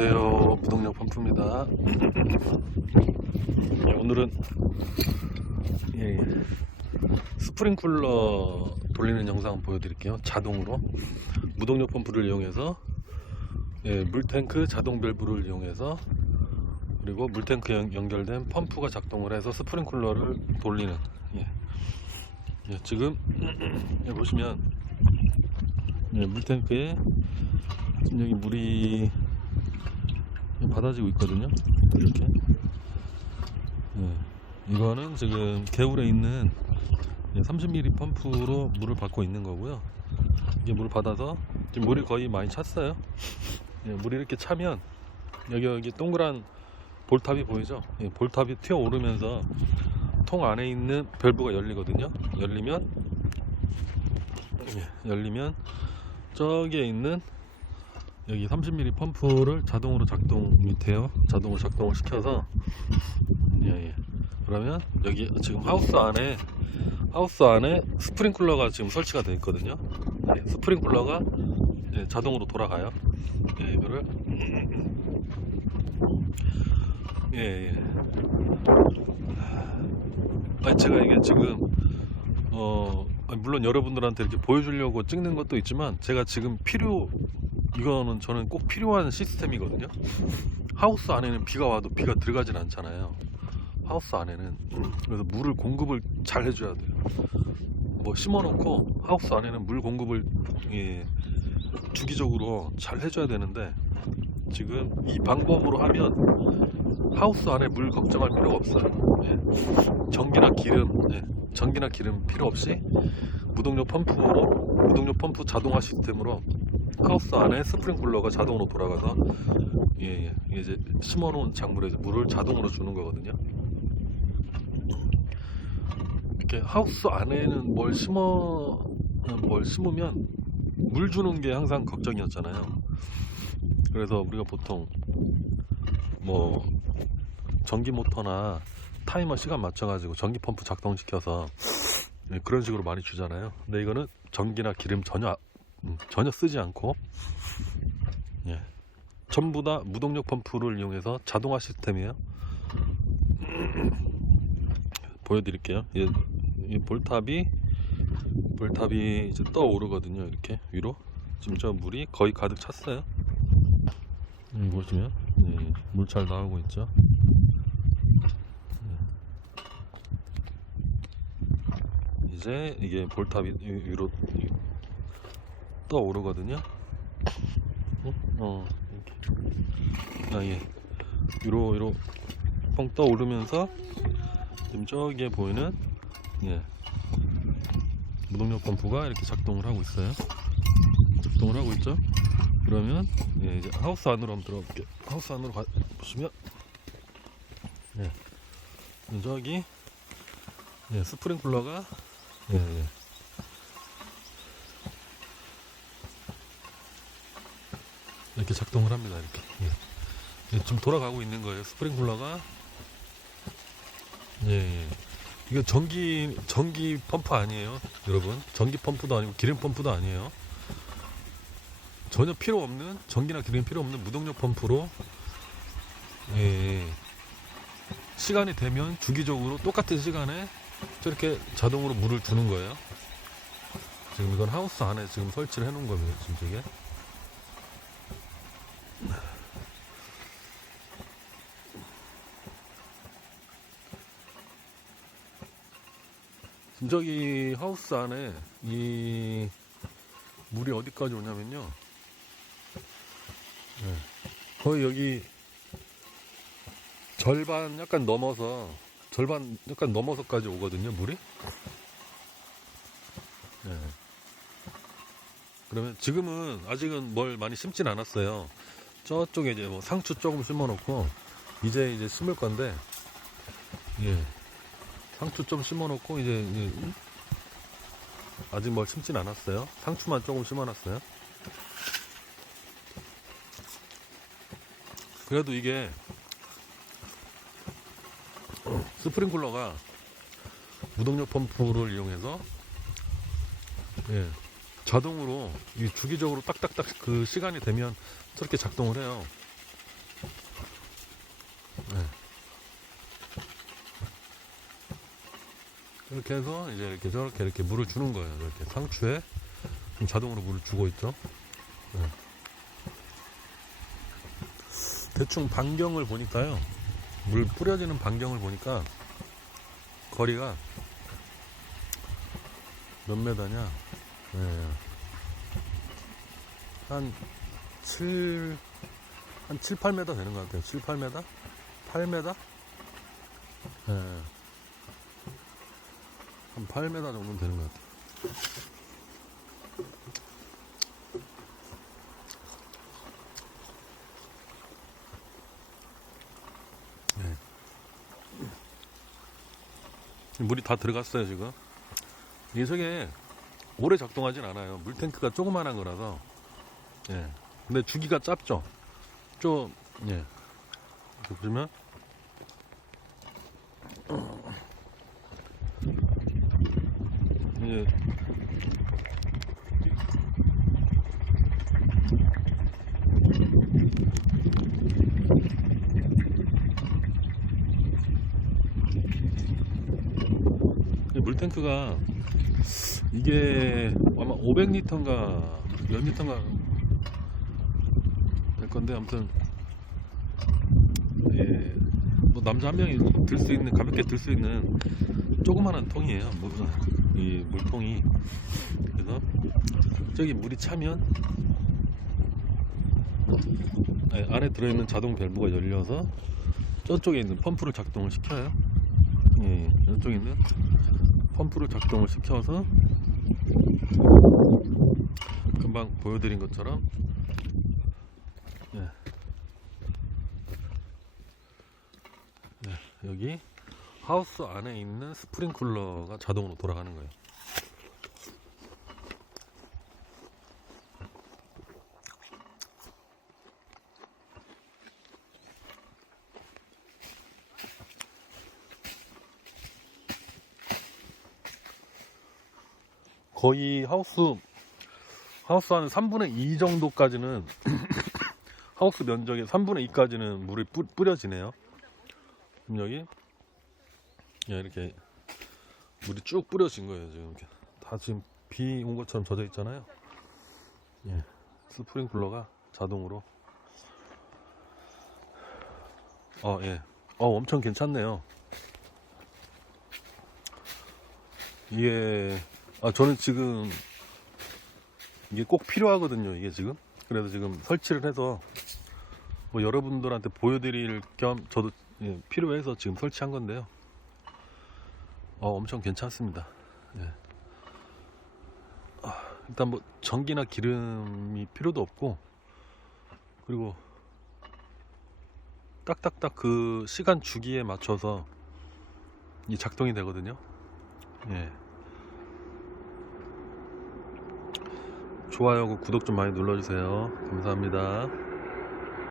안녕하세요. 무동력 펌프입니다. 예, 오늘은 예, 스프링 쿨러 돌리는 영상 보여드릴게요. 자동으로 무동력 펌프를 이용해서 예, 물탱크 자동 밸브를 이용해서 그리고 물탱크 연, 연결된 펌프가 작동을 해서 스프링 쿨러를 돌리는 예. 예, 지금 예, 보시면 예, 물탱크에 지금 여기 물이 받아지고 있거든요. 이렇게. 예, 이거는 지금 개울에 있는 30mm 펌프로 물을 받고 있는 거고요. 이게 물을 받아서 지금 물이 거의 많이 찼어요. 예, 물이 이렇게 차면 여기 여기 동그란 볼탑이 보이죠? 예, 볼탑이 튀어 오르면서 통 안에 있는 밸브가 열리거든요. 열리면 예, 열리면 저기에 있는 여기 30mm 펌프를 자동으로 작동이 돼요. 자동으로 작동을 시켜서 예, 예. 그러면 여기 지금 하우스 안에 하우스 안에 스프링쿨러가 지금 설치가 되어 있거든요. 예, 스프링쿨러가 예, 자동으로 돌아가요. 예, 이거를 예, 예. 아니 제가 이게 지금 어 물론 여러분들한테 이렇게 보여주려고 찍는 것도 있지만 제가 지금 필요 이거는 저는 꼭 필요한 시스템이거든요. 하우스 안에는 비가 와도 비가 들어가진 않잖아요. 하우스 안에는 그래서 물을 공급을 잘 해줘야 돼요. 뭐 심어놓고 하우스 안에는 물 공급을 예, 주기적으로 잘 해줘야 되는데 지금 이 방법으로 하면 하우스 안에 물 걱정할 필요가 없어요. 예. 전기나 기름, 예. 전기나 기름 필요 없이 무동력 펌프로 무동력 펌프 자동화 시스템으로 하우스 안에 스프링쿨러가 자동으로 돌아가서 예, 예. 이제 심어놓은 작물에 물을 자동으로 주는 거거든요. 이렇게 하우스 안에는 뭘 심어 뭘 심으면 물 주는 게 항상 걱정이었잖아요. 그래서 우리가 보통 뭐 전기 모터나 타이머 시간 맞춰가지고 전기 펌프 작동시켜서 예, 그런 식으로 많이 주잖아요. 근데 이거는 전기나 기름 전혀 음, 전혀 쓰지 않고 예, 전부 다 무동력 펌프를 이용해서 자동화 시스템이에요. 보여드릴게요. 이, 이 볼탑이 볼탑이 이제 떠오르거든요. 이렇게 위로 지금 저 물이 거의 가득 찼어요. 여기 보시면 예, 물잘 나오고 있죠. 예. 이제 이게 볼탑이 위- 위로 이- 떠오르거든요. 어, 어 이렇게 아 예. 위로 위로 뻥 떠오르면서 지금 저기에 보이는 예 무동력 펌프가 이렇게 작동을 하고 있어요. 작동을 하고 있죠. 그러면 예, 이제 하우스 안으로 한번 들어가 볼게요. 하우스 안으로 가 보시면 예. 저기 예, 스프링쿨러가 예, 예. 이렇게 작동을 합니다. 이렇게 예. 예, 좀 돌아가고 있는 거예요. 스프링 쿨러가 예, 예. 이거 전기 전기 펌프 아니에요, 여러분. 전기 펌프도 아니고 기름 펌프도 아니에요. 전혀 필요 없는 전기나 기름이 필요 없는 무동력 펌프로 예, 시간이 되면 주기적으로 똑같은 시간에 저렇게 자동으로 물을 주는 거예요. 지금 이건 하우스 안에 지금 설치를 해 놓은 겁니다. 지금 저게. 저기 하우스 안에 이 물이 어디까지 오냐면요. 네. 거의 여기 절반 약간 넘어서 절반 약간 넘어서까지 오거든요 물이. 네. 그러면 지금은 아직은 뭘 많이 심진 않았어요. 저쪽에 이제 뭐 상추 조금 심어 놓고 이제 이제 심을 건데 예 상추 좀 심어놓고 이제, 이제 아직 뭘 심진 않았어요. 상추만 조금 심어놨어요. 그래도 이게 스프링쿨러가 무동력 펌프를 이용해서 예, 자동으로 이 주기적으로 딱딱딱 그 시간이 되면 저렇게 작동을 해요. 이렇게 해서 이제 이렇게 저렇게 이렇게 물을 주는 거예요. 이렇게 상추에 자동으로 물을 주고 있죠. 네. 대충 반경을 보니까요. 물 뿌려지는 반경을 보니까 거리가 몇 메다냐? 예. 한 7, 한 7, 8m 되는 것 같아요. 7, 8m? 8m? 예. 한 8m 정도는 되는 것 같아요. 네. 물이 다 들어갔어요, 지금. 저게 오래 작동하진 않아요. 물탱크가 조그만한 거라서. 예. 근데 주기가 짧죠? 좀, 예. 보시면. 이제 이 물탱크가 이게 아마 500리터인가 몇 리터인가 될 건데 아무튼 예, 뭐 남자 한 명이 들 수 있는 가볍게 들 수 있는 조그만한 통이에요. 물, 이 물통이 그래서 저기 물이 차면 예, 안에 들어있는 자동 밸브가 열려서 저쪽에 있는 펌프를 작동을 시켜요. 예, 저쪽에 있는 펌프를 작동을 시켜서 금방 보여드린 것처럼 예. 네, 여기 하우스 안에 있는 스프링쿨러가 자동으로 돌아가는 거예요. 거의 하우스 하우스 한 3분의 2 정도까지는 하우스 면적의 3분의 2까지는 물이 뿌, 뿌려지네요. 그럼 여기 예, 이렇게 물이 쭉 뿌려진 거예요. 지금 이렇게 다 지금 비 온 것처럼 젖어 있잖아요. 예, 스프링클러가 자동으로 어, 예. 어, 엄청 괜찮네요. 이게 아, 저는 지금 이게 꼭 필요하거든요. 이게 지금. 그래서 지금 설치를 해서 뭐 여러분들한테 보여드릴 겸 저도 예, 필요해서 지금 설치한 건데요. 어, 엄청 괜찮습니다. 예. 아, 일단 뭐 전기나 기름이 필요도 없고 그리고 딱딱딱 그 시간 주기에 맞춰서 이 작동이 되거든요. 예. 좋아요하고 구독 좀 많이 눌러주세요. 감사합니다.